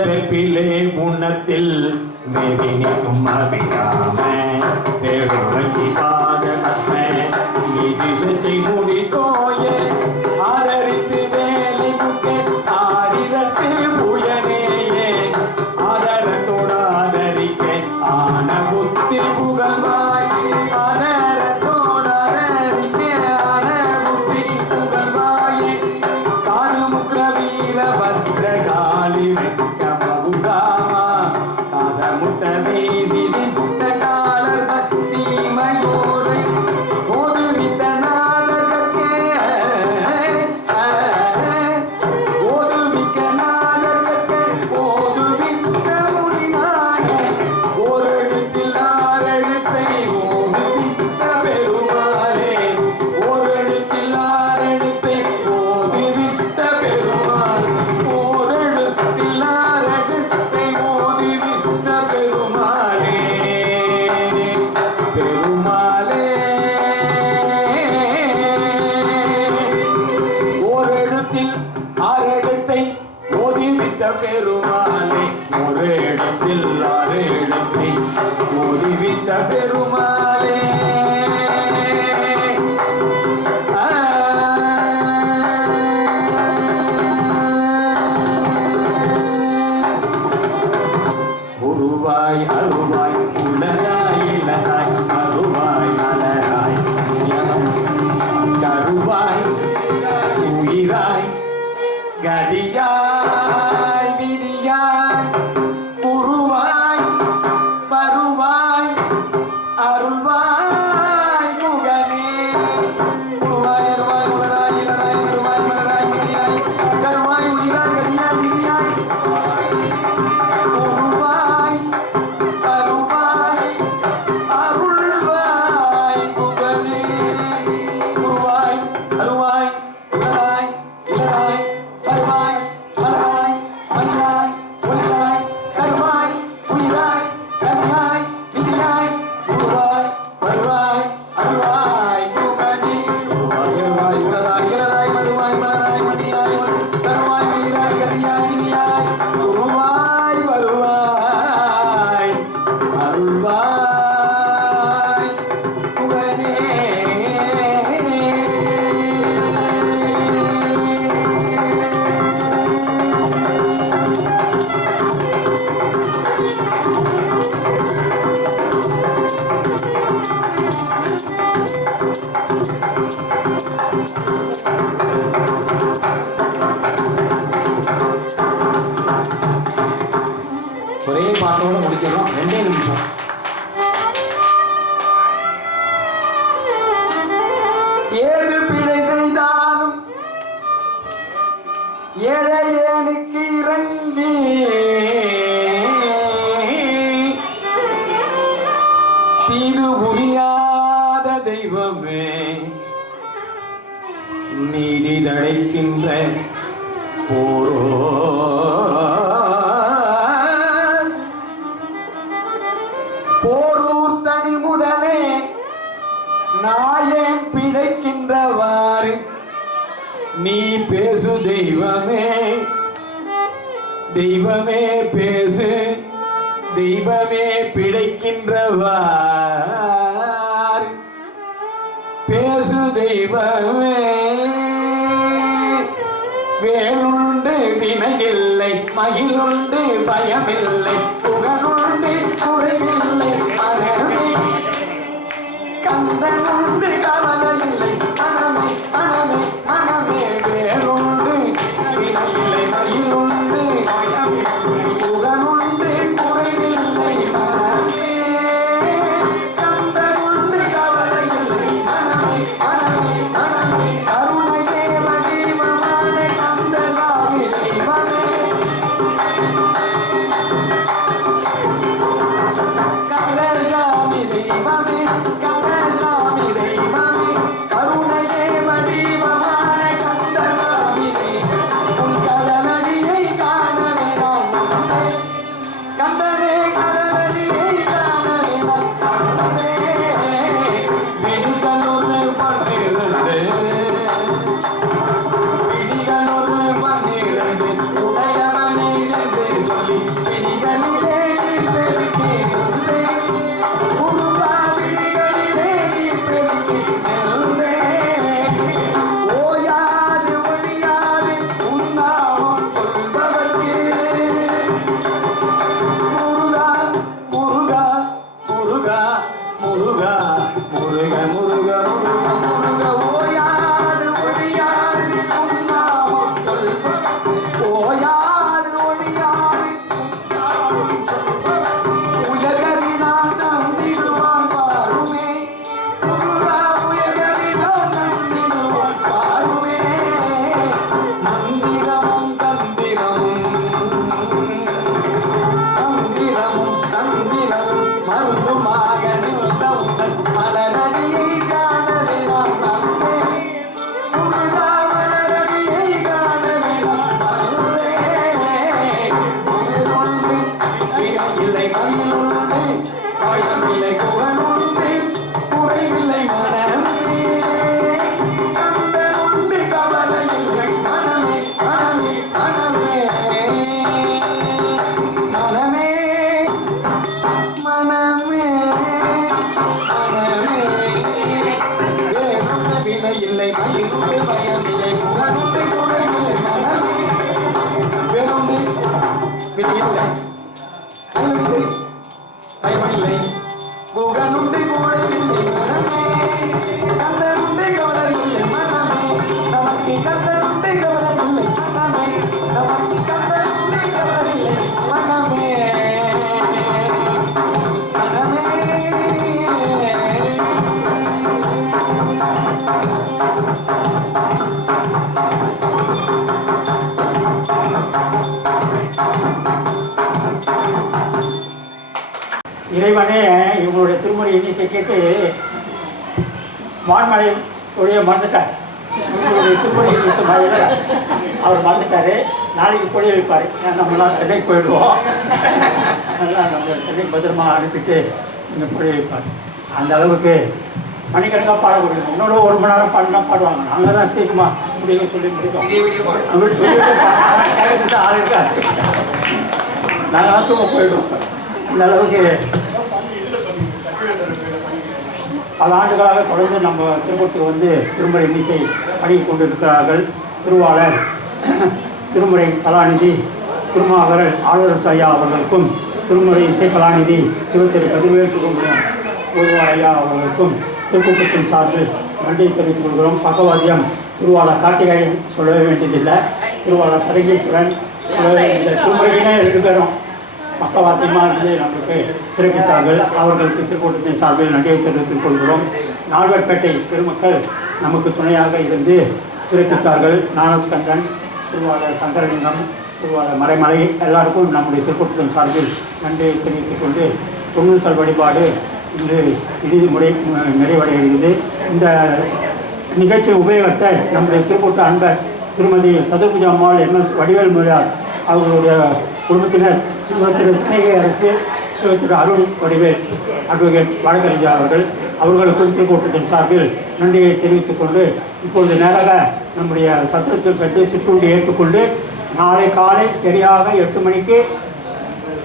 பிள்ளை ஊனத்தில் மேரி நிற்கும் அபிராம தேவங்கி காலத்தில் ஆறு இடத்தை ஓதிவிட்ட பெருமானே. ஒரு இடத்தில் ஆறு இடத்தை ஓதிவிட்ட பெருமான். கடியா ஏழையனுக்கு இறங்கி. தீடு புரியாத தெய்வமே நீதி தழைக்கின்ற போர் தெய்வமே தெய்வமே பேசு தெய்வமே பிழைக்கின்றவார் பேசு தெய்வமே வேலுண்டு வினையில்லை மயிலுண்டு பயமில்லை. இறைவனே இவங்களுடைய திருமுறை இன்னிசை கேட்டு வான்மலை ஒழிய மறந்துட்டார். இவங்களுடைய திருமுறை இன்னிசை மழையில் அவர் மறந்துட்டார். நாளைக்கு பொழிய வைப்பார். நம்மளாம் சென்னைக்கு போயிடுவோம். அதனால் நம்ம சென்னைக்கு பத்திரமா அனுப்பிட்டு இங்கே பொழிய வைப்பார். அந்த அளவுக்கு மணிக்கணக்காக பாட முடியும். இன்னொரு ஒரு மணி நேரம் பாடினா பாடுவாங்க. நாங்கள் தான் சீக்கிரமா முடியும் சொல்லி முடிக்கும். ஆள் இருக்காது நாங்களாம் தூங்க போயிடுவோம். இந்த அளவுக்கு பல ஆண்டுகளாக தொடர்ந்து நம்ம திருப்பத்தூர் வந்து திருமுறை மீசை படிக்க கொண்டிருக்கிறார்கள். திருவாளர் திருமுறை கலாநிதி திருமாகரன் ஆளுநர் ஐயா அவர்களுக்கும் திருமுறை இசை கலாநிதி சிவத்திரு கதிர்வேல் சுகமுடன் ஒருவார் ஐயா அவர்களுக்கும் திருக்கூட்டத்தின் சார்பில் நன்றியை தெரிவித்துக் கொள்கிறோம். பக்கவாத்தியம் திருவாளர் கார்த்திகேயன் சொல்ல வேண்டியதில்லை. திருவாளர் பரமேஸ்வரன் சொல்ல வேண்டியதில்லை. திருமுறையினே ரெண்டு பேரும். பக்கவாத்தியமாக இருந்து நமக்கு சிறப்பித்தார்கள். அவர்களுக்கு திருக்கூட்டத்தின் சார்பில் நன்றியை தெரிவித்துக் கொள்கிறோம். நால்வர்பேட்டை பெருமக்கள் நமக்கு துணையாக இருந்து சிறப்பித்தார்கள். ஞானஸ்கந்தன் திருவாளர் சங்கரலிங்கம் திருவாளர் மறைமலை எல்லாருக்கும் நம்முடைய திருக்கூட்டத்தின் சார்பில் நன்றியை தெரிவித்துக் கொண்டு பொன்னுசல் வழிபாடு இன்று இறுதி முறை நிறைவடைகிறது. இந்த நிகழ்ச்சி உபயோகத்தை நம்முடைய திருக்கூட்ட அன்பர் திருமதி சதுர்புஜ அம்மாள் எம்எஸ் வடிவேல் முறையார் அவர்களுடைய குடும்பத்தினர் சிவத்திரு திணைகை அரசு திரு அருண் வடிவேல் அட்வொகேட் வழக்கறிஞர் அவர்கள் அவர்களுக்கும் திருக்கூட்டத்தின் சார்பில் நன்றியை தெரிவித்துக் கொண்டு இப்பொழுது நேராக நம்முடைய சத்திரத்தில் சென்று சிற்றுண்டி ஏற்றுக்கொண்டு நாளை காலை சரியாக எட்டு மணிக்கு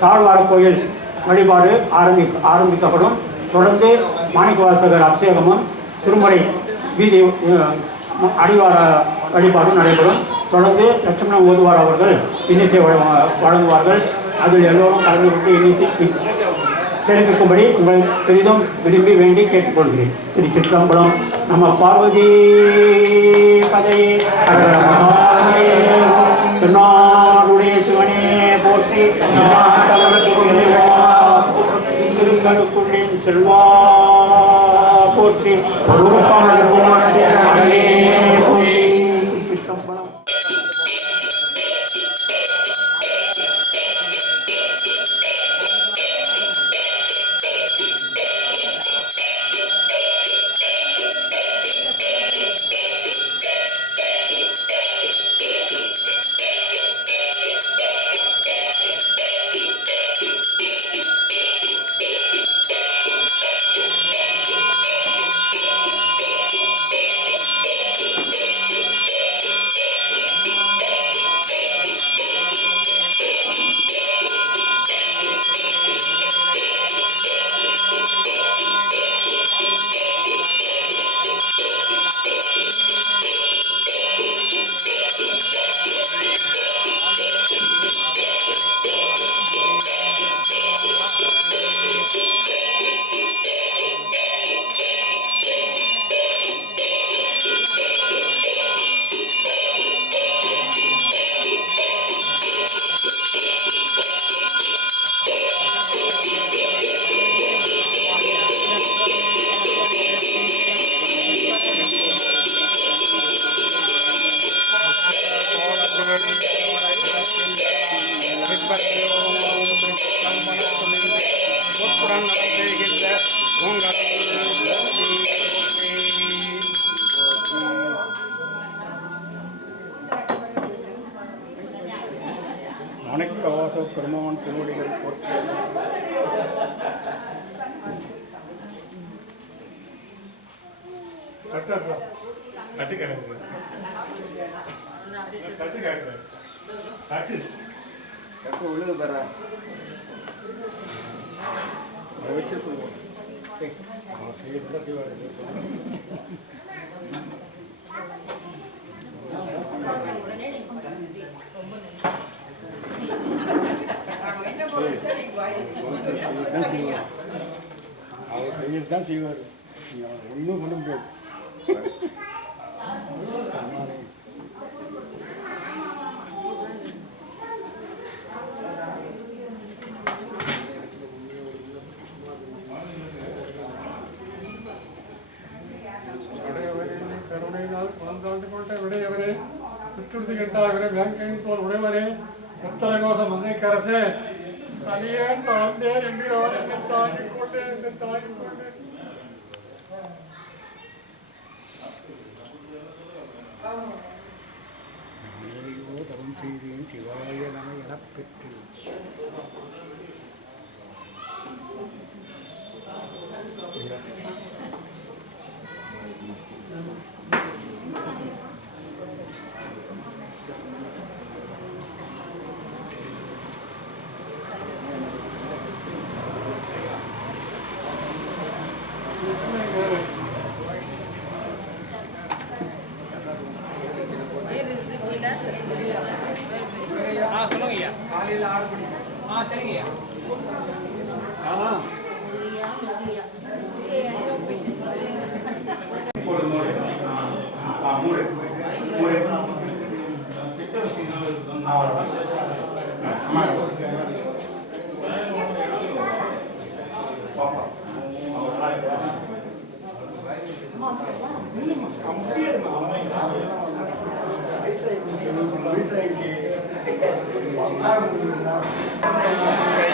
தாழ்வார கோயில் வழிபாடு ஆரம்பி ஆரம்பிக்கப்படும். தொடர்ந்து மாணிக்கவாசகர் அபிஷேகமும் திருமுறை வீதி அடிவார வழிபாடும் நடைபெறும். தொடர்ந்து லட்சுமணன் ஓதுவார் அவர்கள் இன்னிசை வழங்க- வழங்குவார்கள். அதில் எல்லோரும் கலந்து கொண்டு இன்னிசை சிறப்பிக்கும்படி உங்கள் பெரிதும் விரும்பி வேண்டி கேட்டுக்கொள்கிறேன். திரு சிற்றம்பலம் நம்ம பார்வதி பதையே திருநாடுடைய சிவனே போற்றி போற்றி. திருக்கடுக்குள்ளின் செல்வா போற்றி. பொறுப்பாளர் வணக்கவாச பெருமான் திருவடிகள் போற்றி கட்டு கிடக்கு கட்டு கிடக்கு கட்டு எப்போ உள்ளது பெற வச்சிருக்கோம் தான் செய்வார் அவர் கையில் தான் செய்வார். ஒன்றும் பண்ண முடியாது உடையவரே கருணையினால் குழந்தாண்டு கொண்ட விடையவரே சுற்றுறுதி வேங்கையின் போல் உடையவரே முத்தலை கோசம் மங்கைக்கரசே. தனியேன் தாழ்ந்தேன் என்கிறார் என்னை தாங்கிக் கொண்டேன் என்னை தாங்கிக் கொண்டேன் தவம் செய்தேன் சிவாய நம எனப் பெற்று. காலையில் ஆறு மணிக்கு. ஆ மூடு மூடு அவ்வளோதான் I would do it now.